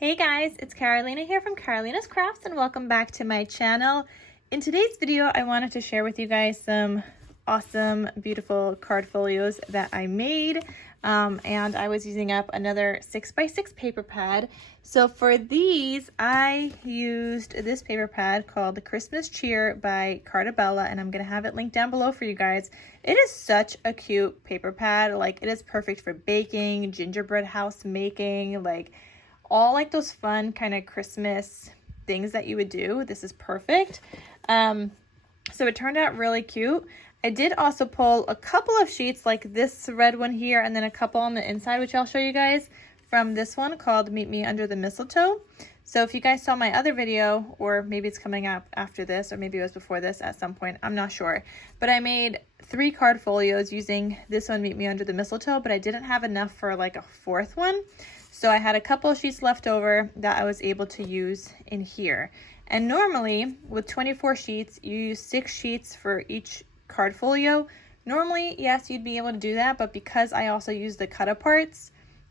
Hey guys, it's Carolina here from KarolinasKrafts and welcome back to my channel. In today's video, I wanted to share with you guys some awesome, beautiful card folios that I made. And I was using up another 6x6 paper pad. So for these, I used this paper pad called the Christmas Cheer by Carta Bella, and I'm going to have it linked down below for you guys. It is such a cute paper pad. Like, it is perfect for baking, gingerbread house making, like all like those fun kind of Christmas things that you would do. This is perfect. So it turned out really cute. I did also pull a couple of sheets like this red one here and then a couple on the inside, which I'll show you guys, from this one called Meet Me Under the Mistletoe. So if you guys saw my other video, or maybe it's coming up after this, or maybe it was before this at some point, I'm not sure. But I made 3 card folios using this one, Meet Me Under the Mistletoe, but I didn't have enough for like a 4th one. So I had a couple of sheets left over that I was able to use in here. And normally with 24 sheets, you use 6 sheets for each card folio. Normally, yes, you'd be able to do that, but because I also use the cut apart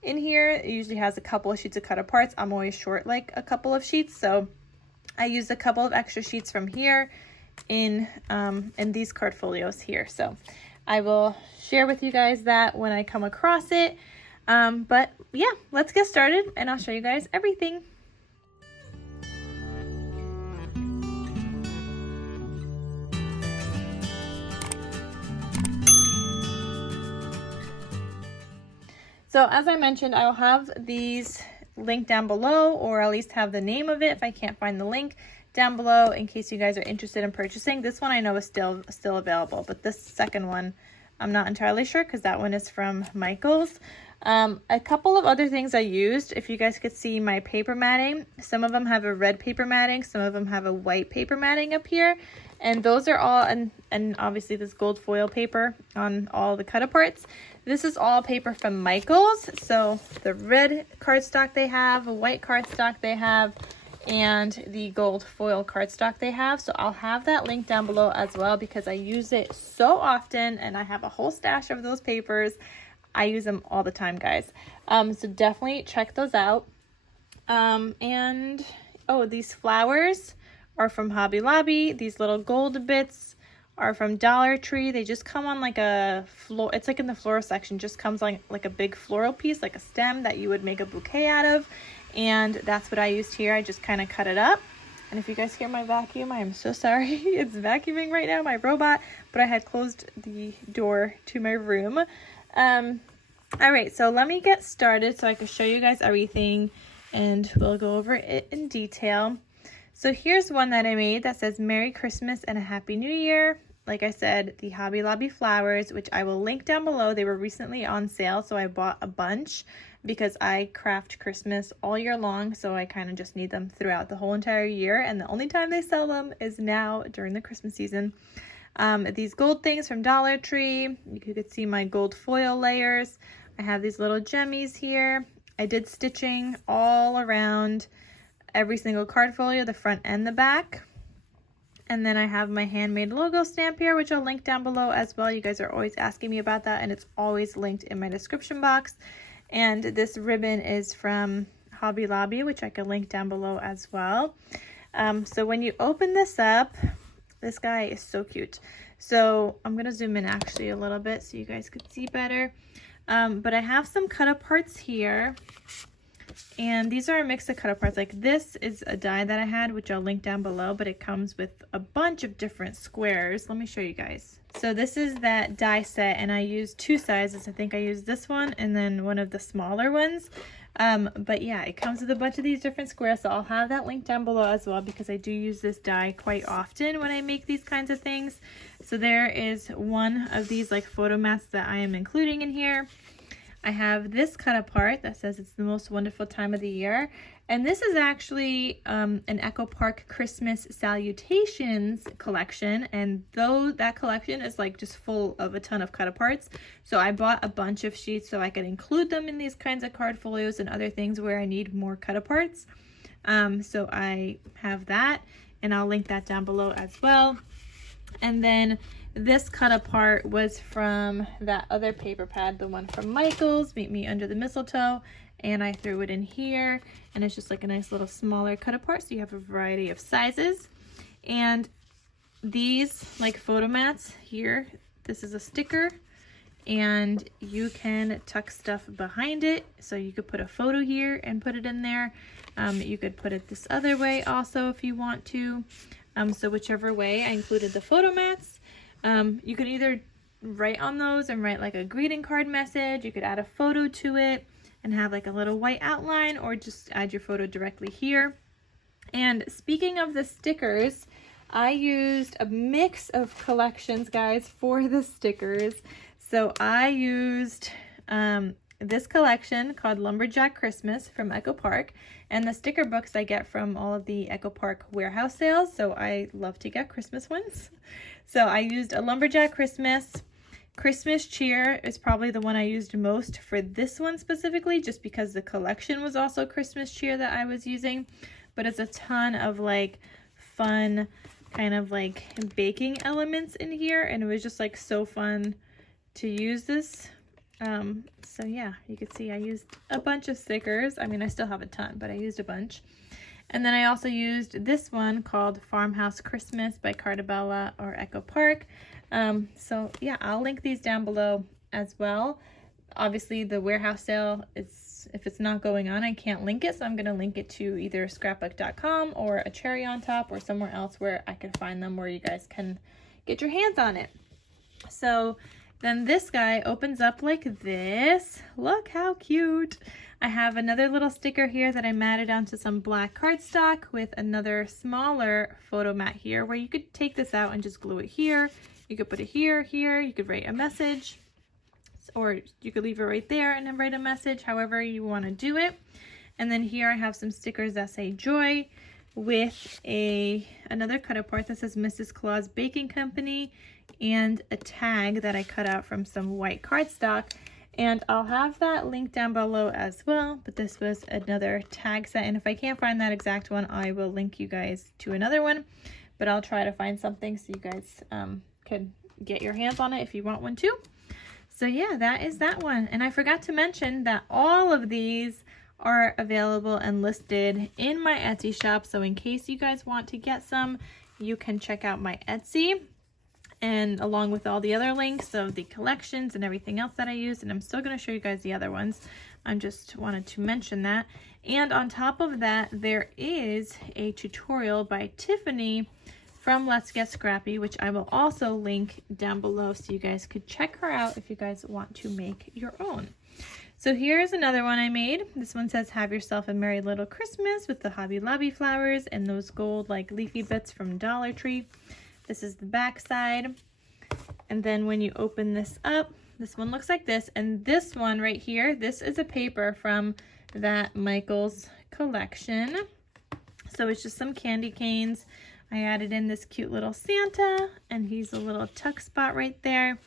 in here, it usually has a couple of sheets of cut apart. I'm always short like a couple of sheets, so I used a couple of extra sheets from here in these card folios here. So I will share with you guys that when I come across it. But yeah, let's get started and I'll show you guys everything. So as I mentioned, I'll have these linked down below, or at least have the name of it if I can't find the link down below in case you guys are interested in purchasing. This one I know is still available, but this second one I'm not entirely sure because that one is from Michael's. A couple of other things I used, if you guys could see my paper matting, some of them have a red paper matting, some of them have a white paper matting up here, and those are all, and obviously this gold foil paper on all the cut aparts. This is all paper from Michael's, so the red cardstock they have, a white cardstock they have, and the gold foil cardstock they have. So I'll have that link down below as well because I use it so often and I have a whole stash of those papers. I use them all the time, guys. So definitely check those out. And oh, these flowers are from Hobby Lobby. These little gold bits are from Dollar Tree. They just come on like a floor. It's like in the floral section, just comes like a big floral piece, like a stem that you would make a bouquet out of. And that's what I used here. I just kind of cut it up. And if you guys hear my vacuum, I am so sorry. It's vacuuming right now, my robot, but I had closed the door to my room. All right, so let me get started so I can show you guys everything and we'll go over it in detail. So here's one that I made that says Merry Christmas and a Happy New Year. Like I said, the Hobby Lobby flowers, which I will link down below. They were recently on sale, so I bought a bunch because I craft Christmas all year long, so I kind of just need them throughout the whole entire year, and the only time they sell them is now during the Christmas season. These gold things from Dollar Tree. You could see my gold foil layers. I have these little gemmies here. I did stitching all around every single card folio, the front and the back. And then I have my handmade logo stamp here, which I'll link down below as well. You guys are always asking me about that, and it's always linked in my description box. And this ribbon is from Hobby Lobby, which I can link down below as well. So when you open this up, this guy is so cute. So I'm going to zoom in actually a little bit so you guys could see better. But I have some cut aparts here. And these are a mix of cut aparts. Like this is a die that I had, which I'll link down below, but it comes with a bunch of different squares. Let me show you guys. So this is that die set, and I used 2 sizes. I think I used this one and then one of the smaller ones. But yeah, it comes with a bunch of these different squares, so I'll have that link down below as well because I do use this die quite often when I make these kinds of things. So there is one of these like photo mats that I am including in here. I have this cut apart that says it's the most wonderful time of the year. And this is actually an Echo Park Christmas Salutations collection. And though that collection is like just full of a ton of cut aparts, so I bought a bunch of sheets so I could include them in these kinds of card folios and other things where I need more cut aparts. So I have that, and I'll link that down below as well. And then this cut apart was from that other paper pad, the one from Michael's, Meet Me Under the Mistletoe. and I threw it in here, and it's just like a nice little smaller cut apart, so you have a variety of sizes. And these like photo mats here, this is a sticker, and you can tuck stuff behind it, so you could put a photo here and put it in there. You could put it this other way also if you want to. So whichever way, I included the photo mats. You could either write on those and write like a greeting card message. You could add a photo to it and have like a little white outline, or just add your photo directly here. And speaking of the stickers, I used a mix of collections, guys, for the stickers. So I used this collection called Lumberjack Christmas from Echo Park, and the sticker books I get from all of the Echo Park warehouse sales, so I love to get Christmas ones. So I used a Lumberjack Christmas. Christmas Cheer is probably the one I used most for this one specifically, just because the collection was also Christmas Cheer that I was using. But it's a ton of like fun kind of like baking elements in here, and it was just like so fun to use this. So yeah, you can see I used a bunch of stickers. I mean, I still have a ton, but I used a bunch. And then I also used this one called Farmhouse Christmas by Carta Bella or Echo Park. So yeah, I'll link these down below as well. Obviously the warehouse sale is, if it's not going on, I can't link it, so I'm going to link it to either scrapbook.com or a cherry on top or somewhere else where I can find them, where you guys can get your hands on it. So then this guy opens up like this. Look how cute. I have another little sticker here that I matted onto some black cardstock with another smaller photo mat here, where you could take this out and just glue it here. You could put it here, here. You could write a message, or you could leave it right there and then write a message, however you want to do it. And then here I have some stickers that say Joy, with another cut apart that says Mrs. Claus Baking Company, and a tag that I cut out from some white cardstock. And I'll have that link down below as well, but this was another tag set, and if I can't find that exact one, I will link you guys to another one, but I'll try to find something so you guys could get your hands on it if you want one too. So yeah, that is that one. And I forgot to mention that all of these are available and listed in my Etsy shop, so in case you guys want to get some, you can check out my Etsy, and along with all the other links of the collections and everything else that I used. And I'm still going to show you guys the other ones. I just wanted to mention that. And on top of that, there is a tutorial by Tiffany from Let's Get Scrappy, which I will also link down below, so you guys could check her out if you guys want to make your own. So here's another one I made. This one says, "Have yourself a merry little Christmas," with the Hobby Lobby flowers and those gold like leafy bits from Dollar Tree. This is the back side. And then when you open this up, this one looks like this. And this one right here, this is a paper from that Michael's collection. So it's just some candy canes. I added in this cute little Santa, and he's a little tuck spot right there.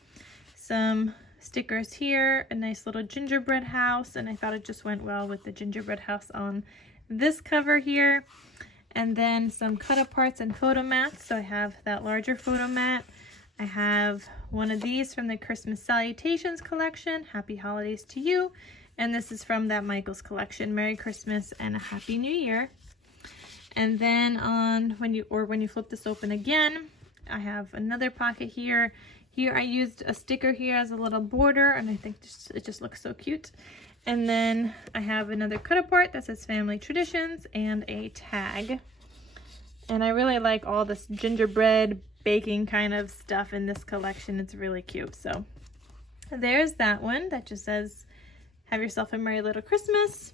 Some stickers here, a nice little gingerbread house, and I thought it just went well with the gingerbread house on this cover here. And then some cut aparts and photo mats. So I have that larger photo mat. I have one of these from the Christmas Salutations collection, Happy Holidays to You. And this is from that Michael's collection, Merry Christmas and a Happy New Year. And then when you flip this open again, I have another pocket here. Here I used a sticker here as a little border, and I think it just looks so cute. And then I have another cut apart that says Family Traditions and a tag. And I really like all this gingerbread baking kind of stuff in this collection. It's really cute. So there's that one that just says, "Have yourself a merry little Christmas."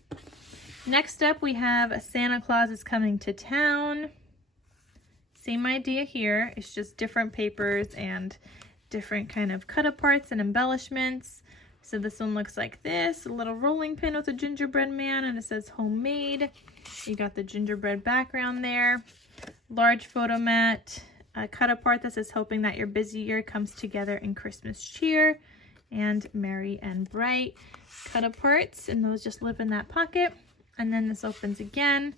Next up, we have Santa Claus is Coming to Town. Same idea here. It's just different papers and different kind of cut aparts and embellishments. So this one looks like this, a little rolling pin with a gingerbread man, and it says homemade. You got the gingerbread background there. Large photo mat, a cut apart that says hoping that your busy year comes together in Christmas cheer, and merry and bright. Cut aparts, and those just live in that pocket. And then this opens again.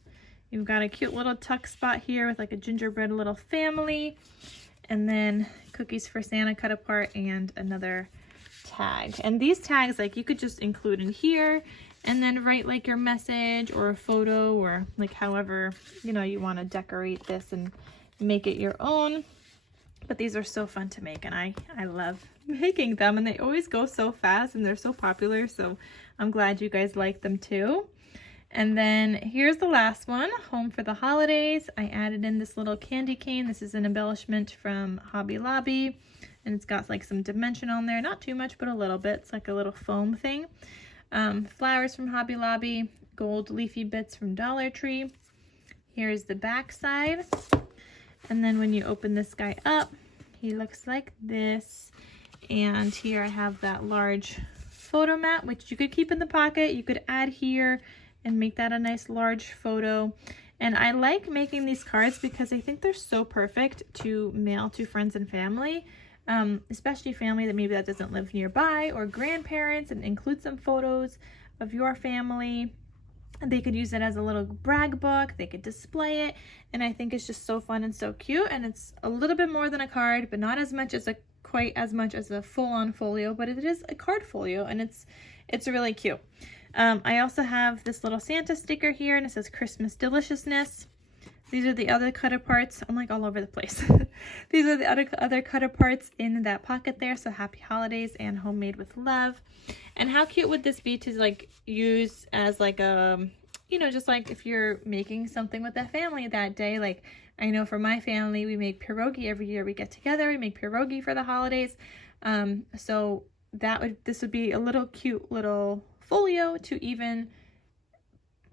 You've got a cute little tuck spot here with like a gingerbread little family. And then cookies for Santa cut apart and another tag. And these tags, like, you could just include in here, and then write like your message or a photo, or like however, you know, you want to decorate this and make it your own. But these are so fun to make, and I love making them, and they always go so fast and they're so popular, so I'm glad you guys like them too. And then here's the last one, Home for the Holidays. I added in this little candy cane. This is an embellishment from Hobby Lobby, and it's got like some dimension on there, not too much but a little bit. It's like a little foam thing. Flowers from Hobby Lobby, gold leafy bits from Dollar Tree. Here's the back side. And then when you open this guy up, he looks like this. And here I have that large photo mat, which you could keep in the pocket. You could add here and make that a nice large photo. And I like making these cards because I think they're so perfect to mail to friends and family, especially family that maybe that doesn't live nearby, or grandparents, and include some photos of your family. They could use it as a little brag book, they could display it, and I think it's just so fun and so cute. And it's a little bit more than a card, but not as much as quite as much as a full-on folio, but it is a card folio, and it's really cute. I also have this little Santa sticker here, and it says Christmas Deliciousness. These are the other cut aparts. I'm like all over the place. These are the other cut aparts in that pocket there. So happy holidays and homemade with love. And how cute would this be to like use as like a, you know, just like if you're making something with the family that day. Like I know for my family, we make pierogi every year. We get together, we make pierogi for the holidays. So this would be a little cute little folio to even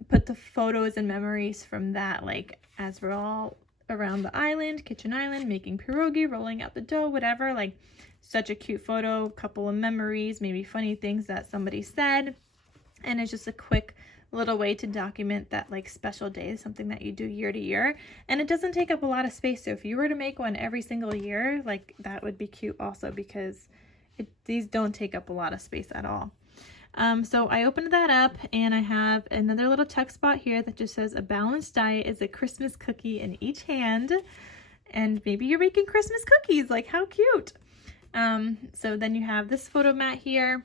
put the photos and memories from that, like as we're all around the island, kitchen island, making pierogi, rolling out the dough, whatever. Like such a cute photo, couple of memories, maybe funny things that somebody said, and it's just a quick little way to document that like special day, something that you do year to year, and it doesn't take up a lot of space. So if you were to make one every single year, like that would be cute also, because these don't take up a lot of space at all. So I opened that up, and I have another little tuck spot here that just says a balanced diet is a Christmas cookie in each hand. And maybe you're making Christmas cookies, like how cute. So then you have this photo mat here.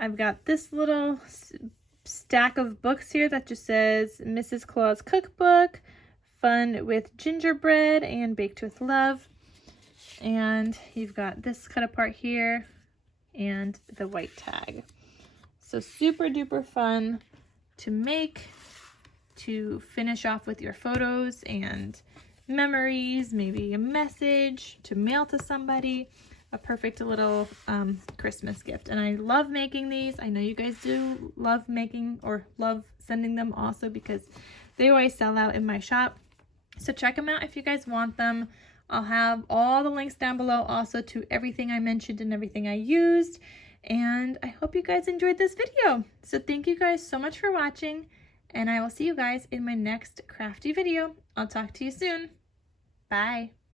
I've got this little stack of books here that just says Mrs. Claus Cookbook, Fun with Gingerbread, and Baked with Love. And you've got this cut apart here and the white tag. So super duper fun to make, to finish off with your photos and memories, maybe a message to mail to somebody, a perfect little Christmas gift. And I love making these. I know you guys do love making or love sending them also, because they always sell out in my shop. So check them out if you guys want them. I'll have all the links down below also to everything I mentioned and everything I used. And I hope you guys enjoyed this video. So thank you guys so much for watching, and I will see you guys in my next crafty video. I'll talk to you soon. Bye.